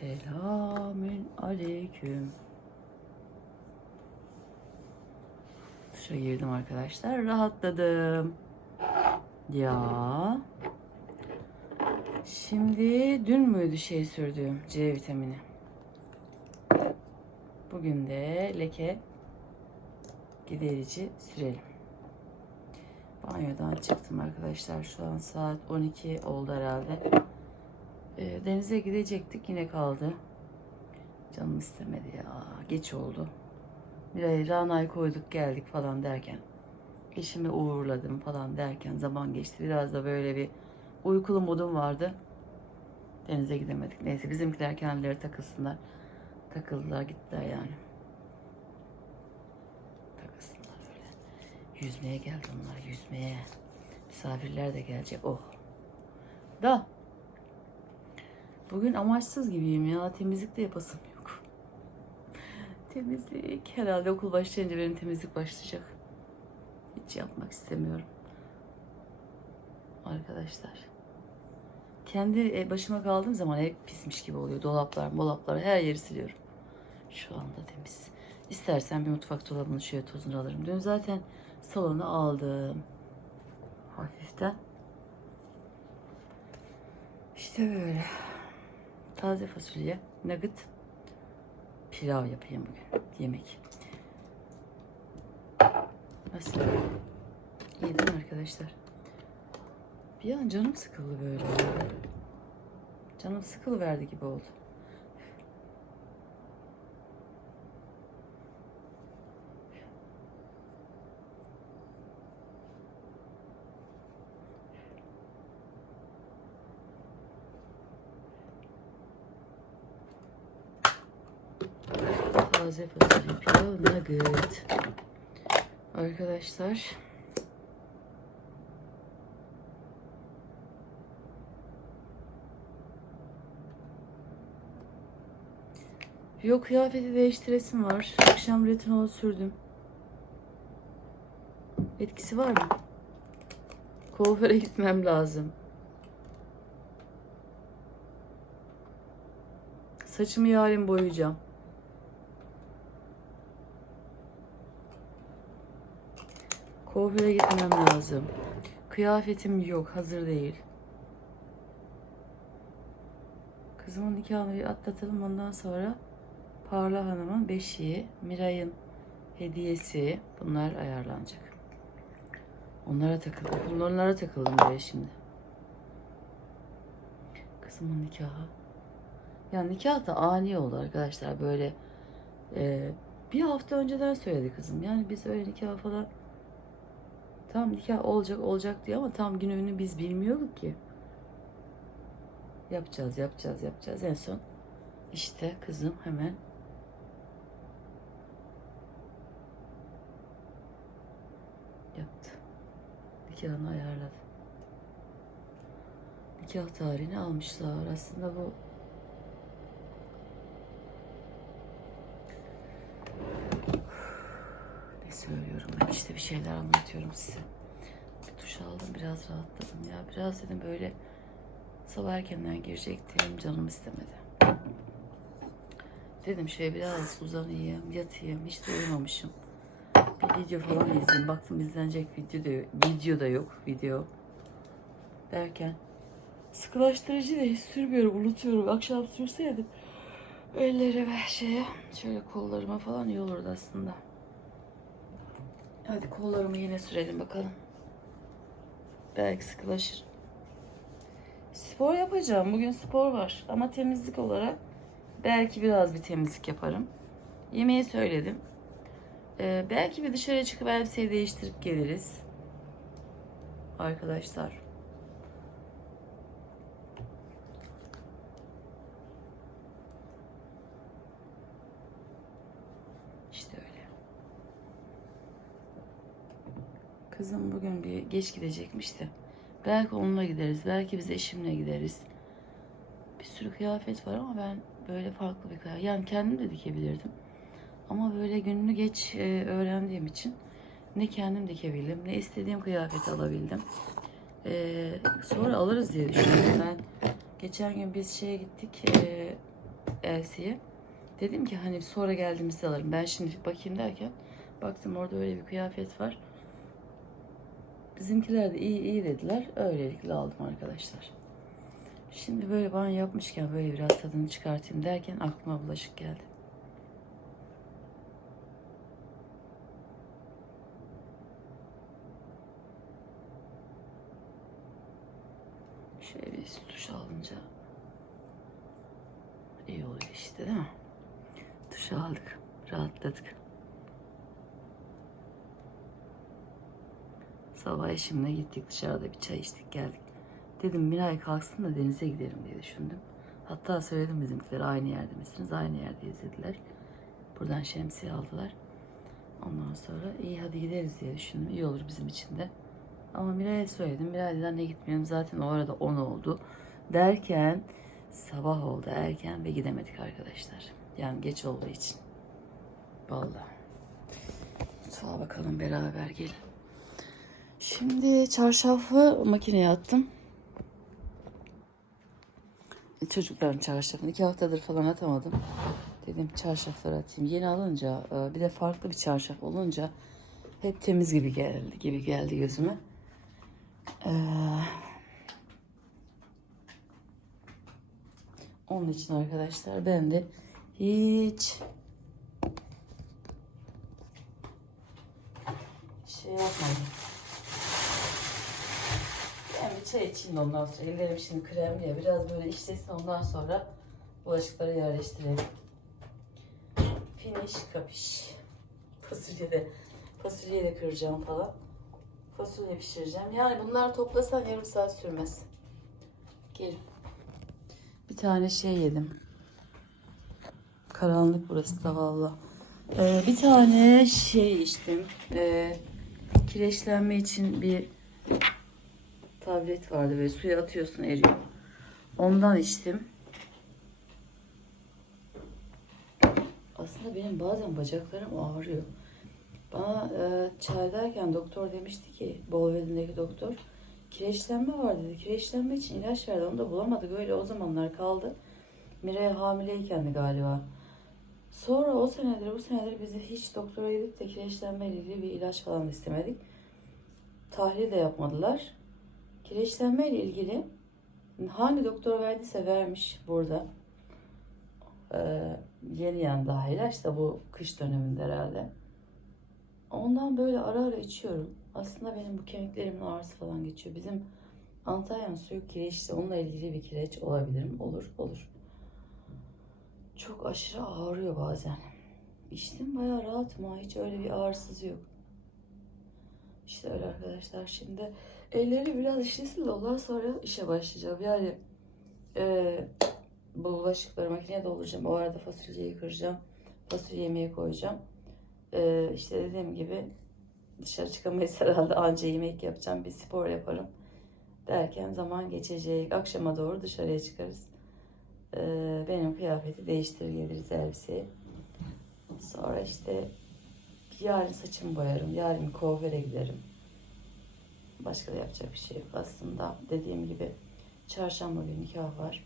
Selamün aleyküm. Duşa girdim arkadaşlar. Rahatladım. Ya. Şimdi dün müydü şey sürdüğüm C vitamini. Bugün de leke giderici sürelim. Banyodan çıktım arkadaşlar. Şu an saat 12 oldu herhalde. E, denize gidecektik yine kaldı. Canım istemedi ya. Geç oldu. Miray'ı Rana'yı koyduk geldik falan derken. Eşimi uğurladım falan derken zaman geçti. Biraz da böyle bir uykulu modum vardı. Denize gidemedik. Neyse bizimkiler kendileri takılsınlar. Takıldılar gittiler yani. Takılsınlar öyle. Yüzmeye geldi onlar yüzmeye. Misafirler de gelecek. Oh. Da Bugün amaçsız gibiyim ya. Temizlik de yapasım yok. temizlik. Herhalde okul başlayınca benim temizlik başlayacak. Hiç yapmak istemiyorum. Arkadaşlar. Kendi e, başıma kaldığım zaman ev pismiş gibi oluyor. Dolaplar, molaplar her yeri siliyorum. Şu anda temiz. İstersen bir mutfak dolabını şöyle tozunu alırım. Dün zaten salonu aldım. Hafiften. İşte böyle taze fasulye, nugget, pilav yapayım bugün. Yemek. Nasıl? İyi değil arkadaşlar? Bir an canım sıkıldı böyle. Canım sıkılıverdi gibi oldu. Taze fasulye pilav nugget. Arkadaşlar. Yok kıyafeti değiştiresim var. Akşam retinol sürdüm. Etkisi var mı? Kuaföre gitmem lazım. Saçımı yarın boyayacağım. Kuaföre gitmem lazım. Kıyafetim yok, hazır değil. Kızımın nikahını bir atlatalım ondan sonra Parla Hanım'ın beşiği, Miray'ın hediyesi bunlar ayarlanacak. Onlara takıldım. Onlara takıldım böyle şimdi. Kızımın nikahı. Ya nikah da ani oldu arkadaşlar böyle e, bir hafta önceden söyledi kızım. Yani biz öyle nikah falan tam nikah olacak olacak diye ama tam gününü biz bilmiyorduk ki. Yapacağız yapacağız yapacağız en son işte kızım hemen yaptı. Nikahını ayarladı. Nikah tarihini almışlar. Aslında bu söylüyorum ben işte bir şeyler anlatıyorum size. Bir duş aldım biraz rahatladım ya. Biraz dedim böyle sabah erkenden girecektim canım istemedi. Dedim şöyle biraz uzanayım, yatayım. Hiç de uyumamışım. Bir video falan izleyeyim. Baktım izlenecek video da. Video da yok. Video. Derken sıkılaştırıcı da hiç sürmüyorum. Unutuyorum. Akşam sürseydim ellere ve şeye şöyle kollarıma falan iyi olurdu aslında. Hadi kollarımı yine sürelim bakalım. Belki sıkılaşır. Spor yapacağım. Bugün spor var. Ama temizlik olarak belki biraz bir temizlik yaparım. Yemeği söyledim. Ee, belki bir dışarıya çıkıp elbiseyi değiştirip geliriz. Arkadaşlar. İşte öyle. Kızım bugün bir geç gidecekmiş de. Belki onunla gideriz. Belki biz eşimle gideriz. Bir sürü kıyafet var ama ben böyle farklı bir kıyafet. Yani kendim de dikebilirdim. Ama böyle gününü geç e, öğrendiğim için ne kendim dikebildim ne istediğim kıyafeti alabildim. E, sonra alırız diye düşünüyorum. Ben geçen gün biz şeye gittik. E, Elsie'ye. Dedim ki hani sonra geldiğimizde alırım. Ben şimdi bakayım derken baktım orada öyle bir kıyafet var. Bizimkiler de iyi iyi dediler. Öylelikle aldım arkadaşlar. Şimdi böyle banyo yapmışken böyle biraz tadını çıkartayım derken aklıma bulaşık geldi. Şöyle bir duş alınca iyi oluyor işte değil mi? Duş aldık, rahatladık. Sabah eşimle gittik dışarıda bir çay içtik geldik. Dedim Miray kalksın da denize gidelim diye düşündüm. Hatta söyledim bizimkilere aynı yerde misiniz? Aynı yerdeyiz dediler. Buradan şemsiye aldılar. Ondan sonra iyi hadi gideriz diye düşündüm. İyi olur bizim için de. Ama Miray'a söyledim. Miray dedi anne gitmiyorum. Zaten o arada 10 oldu. Derken sabah oldu erken ve gidemedik arkadaşlar. Yani geç olduğu için. Vallahi. Mutfağa bakalım beraber gelin. Şimdi çarşafı makineye attım. E, Çocukların çarşafını iki haftadır falan atamadım. Dedim çarşafları atayım. Yeni alınca e, bir de farklı bir çarşaf olunca hep temiz gibi geldi gibi geldi gözüme. Ee, onun için arkadaşlar ben de hiç şey yapmadım. İçeyim de ondan sonra. Ellerim şimdi kremli ya. Biraz böyle işlesin ondan sonra bulaşıkları yerleştirelim. Finish kapış. Fasulye de, fasulye de kıracağım falan. Fasulye pişireceğim. Yani bunlar toplasan yarım saat sürmez. Gelin. Bir tane şey yedim. Karanlık burası da valla. Ee, bir tane şey içtim. Ee, kireçlenme için bir tablet vardı böyle suya atıyorsun eriyor. Ondan içtim. Aslında benim bazen bacaklarım ağrıyor. Bana e, çaydayken doktor demişti ki Bolvedin'deki doktor kireçlenme var dedi. Kireçlenme için ilaç verdi. Onu da bulamadık. Öyle o zamanlar kaldı. Mire'ye hamileyken de galiba. Sonra o senedir bu senedir bizi hiç doktora gidip de kireçlenme ilgili bir ilaç falan istemedik. Tahlil de yapmadılar. Kireçlenme ile ilgili hangi doktor verdiyse vermiş burada. Ee, yeni yan daha ilaç bu kış döneminde herhalde. Ondan böyle ara ara içiyorum. Aslında benim bu kemiklerimin ağrısı falan geçiyor. Bizim Antalya'nın suyu kireçli. Onunla ilgili bir kireç olabilir mi? Olur, olur. Çok aşırı ağrıyor bazen. İçtim bayağı rahatım ha. Hiç öyle bir ağrısız yok. İşte öyle arkadaşlar. Şimdi elleri biraz işlesin de ondan sonra işe başlayacağım. Yani e, bu bulaşıkları makineye dolduracağım. O arada fasulyeyi kıracağım. Fasulye yemeğe koyacağım. E, işte dediğim gibi dışarı çıkamayız herhalde. Anca yemek yapacağım. Bir spor yaparım. Derken zaman geçecek. Akşama doğru dışarıya çıkarız. E, benim kıyafeti değiştirir geliriz elbiseyi. Sonra işte yarın saçımı boyarım. Yarın kuaföre giderim. Başka da yapacak bir şey yok aslında. Dediğim gibi çarşamba günü nikah var.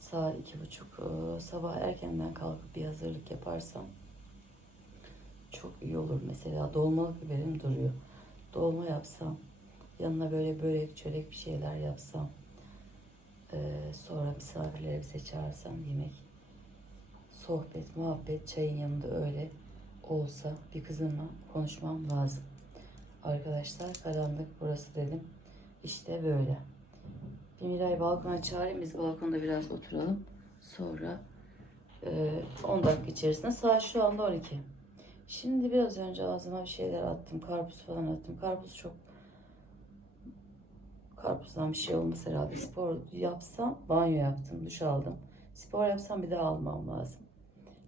Saat iki buçuk. Ee, Sabah erkenden kalkıp bir hazırlık yaparsam çok iyi olur. Mesela dolmalık biberim duruyor. Dolma yapsam, yanına böyle börek, çörek bir şeyler yapsam, ee, sonra misafirleri bize çağırsam yemek, sohbet, muhabbet, çayın yanında öyle olsa bir kızımla konuşmam lazım. Arkadaşlar karanlık burası dedim. İşte böyle. Miray balkona çağırayım biz balkonda biraz oturalım. Sonra e, 10 dakika içerisinde saat şu anda 12. Şimdi biraz önce ağzıma bir şeyler attım. Karpuz falan attım. Karpuz çok karpuzdan bir şey olmaz herhalde. Spor yapsam banyo yaptım. Duş aldım. Spor yapsam bir daha almam lazım.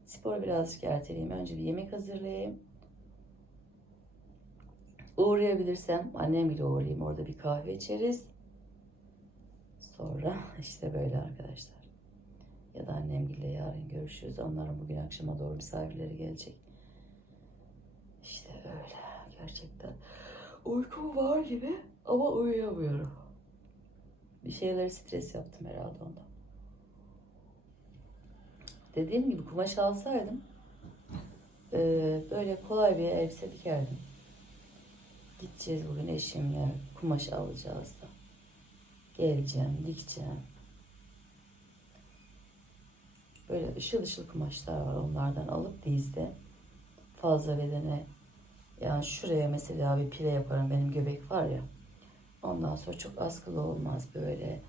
Sporu birazcık erteleyeyim. Önce bir yemek hazırlayayım. Uğrayabilirsem annemle uğrayayım. Orada bir kahve içeriz. Sonra işte böyle arkadaşlar. Ya da annemle yarın görüşürüz. Onların bugün akşama doğru misafirleri gelecek. İşte öyle. Gerçekten uykum var gibi ama uyuyamıyorum. Bir şeyleri stres yaptım herhalde ondan. dediğim gibi kumaş alsaydım e, böyle kolay bir elbise dikerdim. Gideceğiz bugün eşimle kumaş alacağız da. Geleceğim, dikeceğim. Böyle ışıl ışıl kumaşlar var. Onlardan alıp dizde fazla bedene yani şuraya mesela bir pile yaparım. Benim göbek var ya. Ondan sonra çok askılı olmaz böyle.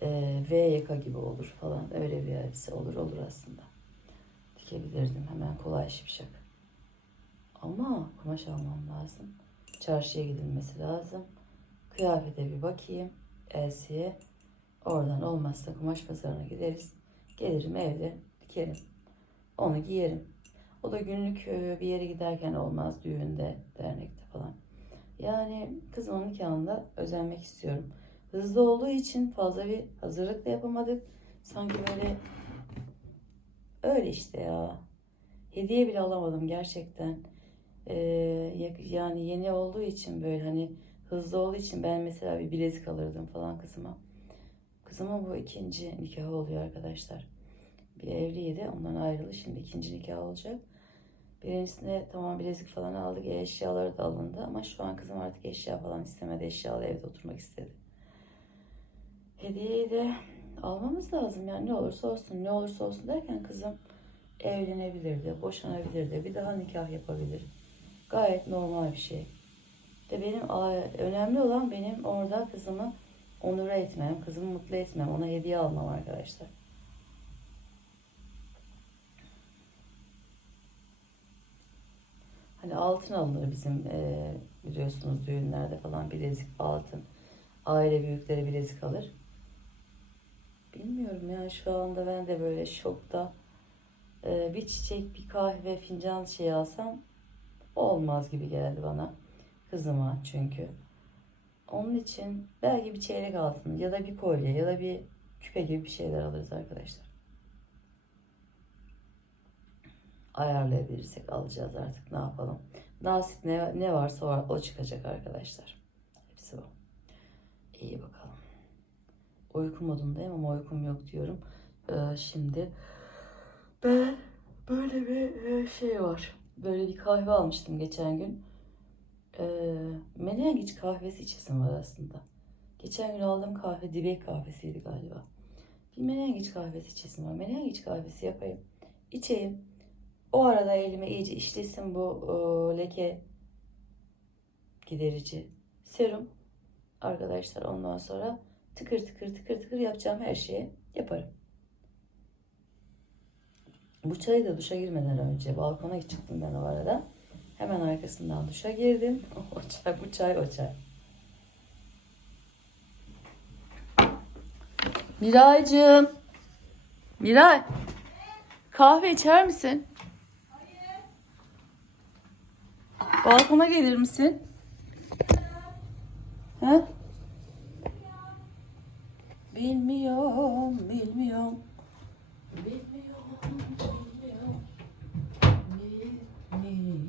e, V yaka gibi olur falan. Öyle bir elbise olur olur aslında. Dikebilirdim. Hemen kolay şipşak. Ama kumaş almam lazım. Çarşıya gidilmesi lazım. Kıyafete bir bakayım. Elsiye. Oradan olmazsa kumaş pazarına gideriz. Gelirim evde dikerim. Onu giyerim. O da günlük e, bir yere giderken olmaz. Düğünde, dernekte falan. Yani kızımın nikahında özenmek istiyorum. Hızlı olduğu için fazla bir hazırlık da yapamadık. Sanki böyle öyle işte ya. Hediye bile alamadım gerçekten. Yak- yani yeni olduğu için böyle hani hızlı olduğu için ben mesela bir bilezik alırdım falan kızıma. Kızıma bu ikinci nikahı oluyor arkadaşlar. Bir evliydi ondan ayrıldı. Şimdi ikinci nikah olacak. Birincisinde tamam bilezik falan aldık. E, eşyaları da alındı. Ama şu an kızım artık eşya falan istemedi. Eşyalı evde oturmak istedi. Hediyeyi de almamız lazım. Yani ne olursa olsun. Ne olursa olsun derken kızım evlenebilirdi. Boşanabilirdi. Bir daha nikah yapabilir. Gayet normal bir şey. De benim önemli olan benim orada kızımı onur etmem. Kızımı mutlu etmem. Ona hediye almam arkadaşlar. Hani altın alınır bizim e, biliyorsunuz düğünlerde falan bilezik altın. Aile büyükleri bilezik alır. Bilmiyorum ya şu anda ben de böyle şokta. E, bir çiçek, bir kahve, fincan şey alsam olmaz gibi geldi bana. Kızıma çünkü. Onun için belki bir çeyrek altın ya da bir kolye ya da bir küpe gibi bir şeyler alırız arkadaşlar. ayarlayabilirsek alacağız artık ne yapalım. Nasip ne, ne varsa o, o çıkacak arkadaşlar. Hepsi bu. İyi bakalım. Uyku modundayım ama uykum yok diyorum. Ee, şimdi ben böyle bir e, şey var. Böyle bir kahve almıştım geçen gün. Ee, menengiç kahvesi içesim var aslında. Geçen gün aldığım kahve dibek kahvesiydi galiba. Bir menengiç kahvesi içesim var. Menengiç kahvesi yapayım. içeyim. O arada elime iyice işlesin bu e, leke giderici serum. Arkadaşlar ondan sonra tıkır tıkır tıkır tıkır yapacağım her şeyi yaparım. Bu çayı da duşa girmeden önce balkona çıktım ben o arada. Hemen arkasından duşa girdim. O çay, bu çay, o çay. Miraycığım. Miray. Kahve içer misin? Balkona gelir misin? He? Bilmiyorum, bilmiyorum. Bilmiyorum, bilmiyorum. Bilmiyorum.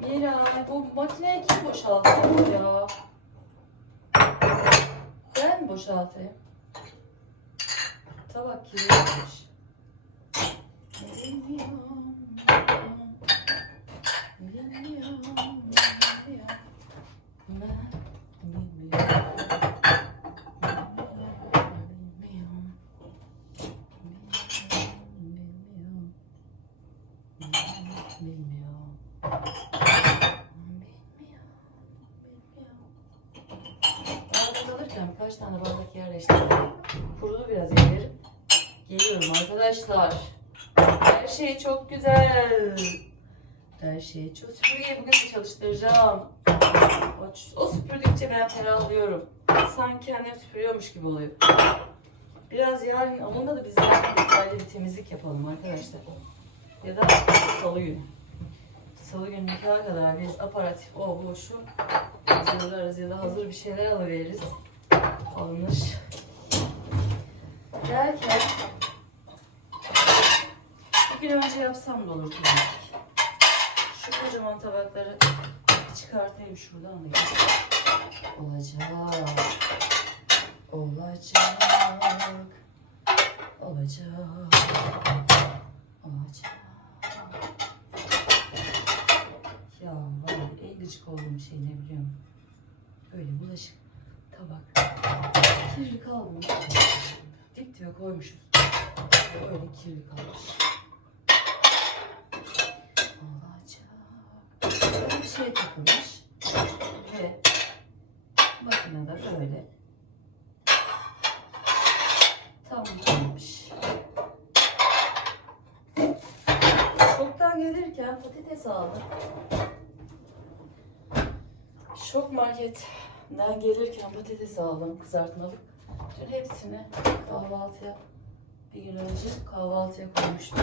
Miray, bu makineyi kim boşaltıyor ya? Ben mi boşaltayım? Tabak kirliymiş. Bilmiyorum, bilmiyorum, bilmiyorum. Ben bilmiyorum. Bilmiyorum. Bilmiyorum. Bilmiyorum. Bilmiyorum. Bardak alırken birkaç tane bardak yerleştirdim. Kurudu biraz ellerim. Geliyorum arkadaşlar. Her şey çok güzel. Her şey çok... Süpürgeyi bugün de çalıştıracağım. O, o süpürdükçe ben ferahlıyorum. Sanki kendim süpürüyormuş gibi oluyor. Biraz yarın onunla da biz detaylı bir temizlik yapalım arkadaşlar. Ya da salı günü. Salı günü kadar biz aparatif o bu şu ya da hazır bir şeyler alıveririz olmuş. Derken bir gün önce yapsam da olur tabii. Şu kocaman tabakları çıkartayım şuradan da. Olacak. Olacak. Olacak. Olacak. Ya var en gıcık olduğum şey ne biliyorum? Böyle bulaşık kirli kalmamış. Dip dibe koymuşuz. Öyle kirli kalmış. Olacak. Bir şey takılmış. Ve makinede böyle tamamlanmış. Şoktan gelirken patates aldım. Şok marketten gelirken patates aldım kızartmalık. Dün hepsini kahvaltıya bir gün önce kahvaltıya koymuştum.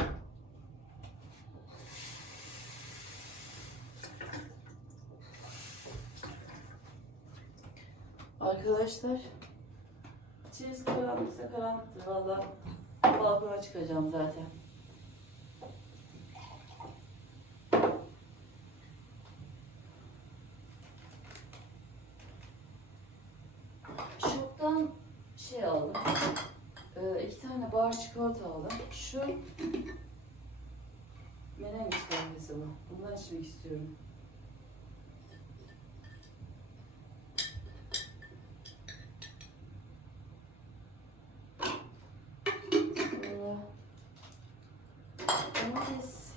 Arkadaşlar içerisi karanlıksa karanlıktır valla balkona çıkacağım zaten. Şoktan şey aldım. Ee, iki tane bar çikolata aldım. Şu menengiç kahvesi bu. Bundan içmek istiyorum. Domates,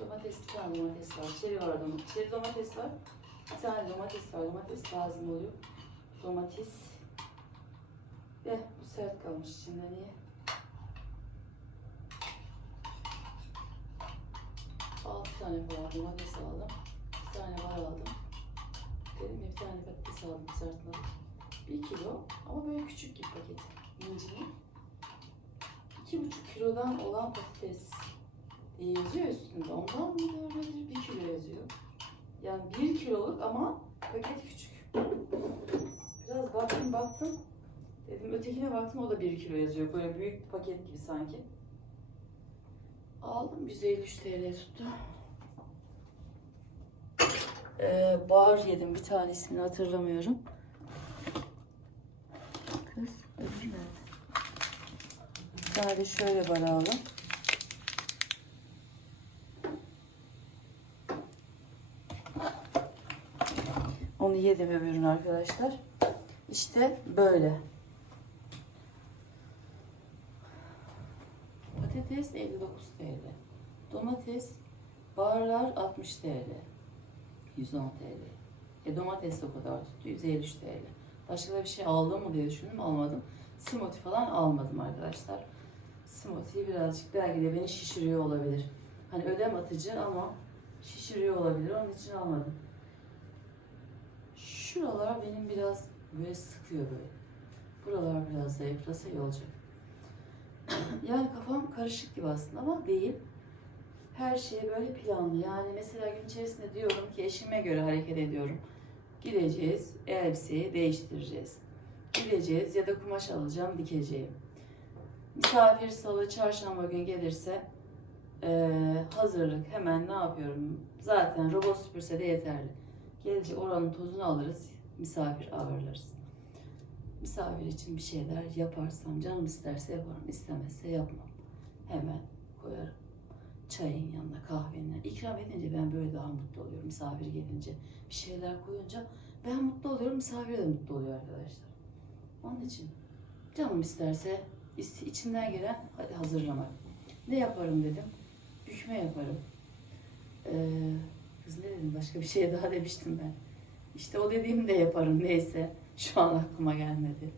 domates bir domates var. Çeri var domates. Çeri domates var. Bir tane domates var. Domates lazım oluyor. Domates. Ve bu sert kalmış içinde niye? Tane falan domates aldım. Bir tane var aldım. Dedim ya bir tane patates aldım kızartmalı. Bir kilo ama böyle küçük bir paket. İncili. İki buçuk kilodan olan patates diye yazıyor üstünde. Ondan mı öyledir? Bir kilo yazıyor. Yani bir kiloluk ama paket küçük. Biraz baktım baktım. Dedim ötekine baktım o da 1 kilo yazıyor. Böyle büyük bir paket gibi sanki. Aldım 153 TL tuttu. Ee, bar yedim bir tane ismini hatırlamıyorum. Kız öbürü nerede? Bir tane şöyle bar aldım. Onu yedim öbürünü arkadaşlar. İşte böyle. Patates 59 TL. Domates barlar 60 TL. 110 TL. E domates de o kadar tuttu. 153 TL. Başka da bir şey aldım mı diye düşündüm. Almadım. Smoothie falan almadım arkadaşlar. Smoothie birazcık belki de beni şişiriyor olabilir. Hani ödem atıcı ama şişiriyor olabilir. Onun için almadım. Şuralar benim biraz böyle sıkıyor böyle. Buralar biraz zayıflasa iyi olacak. yani kafam karışık gibi aslında ama değil. Her şey böyle planlı. Yani mesela gün içerisinde diyorum ki eşime göre hareket ediyorum. Gideceğiz, elbiseyi değiştireceğiz. Gideceğiz ya da kumaş alacağım, dikeceğim. Misafir salı, çarşamba gün gelirse eee, hazırlık hemen ne yapıyorum? Zaten robot süpürse de yeterli. Gelince oranın tozunu alırız, misafir ağırlarız. Misafir için bir şeyler yaparsam, canım isterse yaparım, istemezse yapmam. Hemen koyarım. Çayın yanına, kahvenin. İkram edince ben böyle daha mutlu oluyorum. Misafir gelince bir şeyler koyunca ben mutlu oluyorum, misafir de mutlu oluyor arkadaşlar. Onun için canım isterse is- içinden gelen hazırlamak. Ne yaparım dedim. Bükme yaparım. Ee, kız ne dedim başka bir şey daha demiştim ben. İşte o dediğimi de yaparım neyse. Şu an aklıma gelmedi.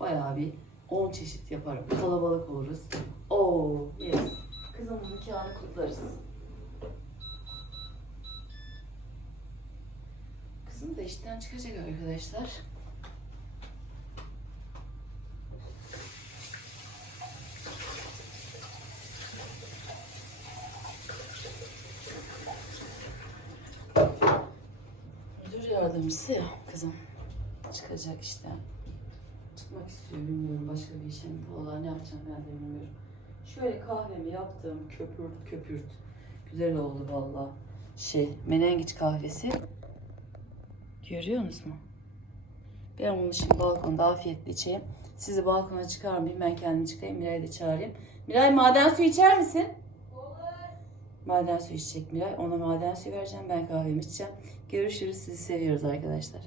Bayağı bir 10 çeşit yaparım. Kalabalık oluruz. Oo, yes. Kızımın nikahını kutlarız. Kızım da işten çıkacak arkadaşlar. Müdür yardımcısı ya kızım. Çıkacak işten. Çıkmak istiyor bilmiyorum başka bir işe mi ne yapacağım ben de bilmiyorum. Şöyle kahvemi yaptım köpürt köpürt. Güzel oldu valla. Şey menengiç kahvesi. Görüyorsunuz mu? Ben bunu şimdi balkonda afiyetle içeyim. Sizi balkona çıkarmayayım. Ben kendim çıkayım. Miray'ı da çağırayım. Miray maden suyu içer misin? Maden suyu içecek Miray. Ona maden suyu vereceğim. Ben kahvemi içeceğim. Görüşürüz. Sizi seviyoruz arkadaşlar.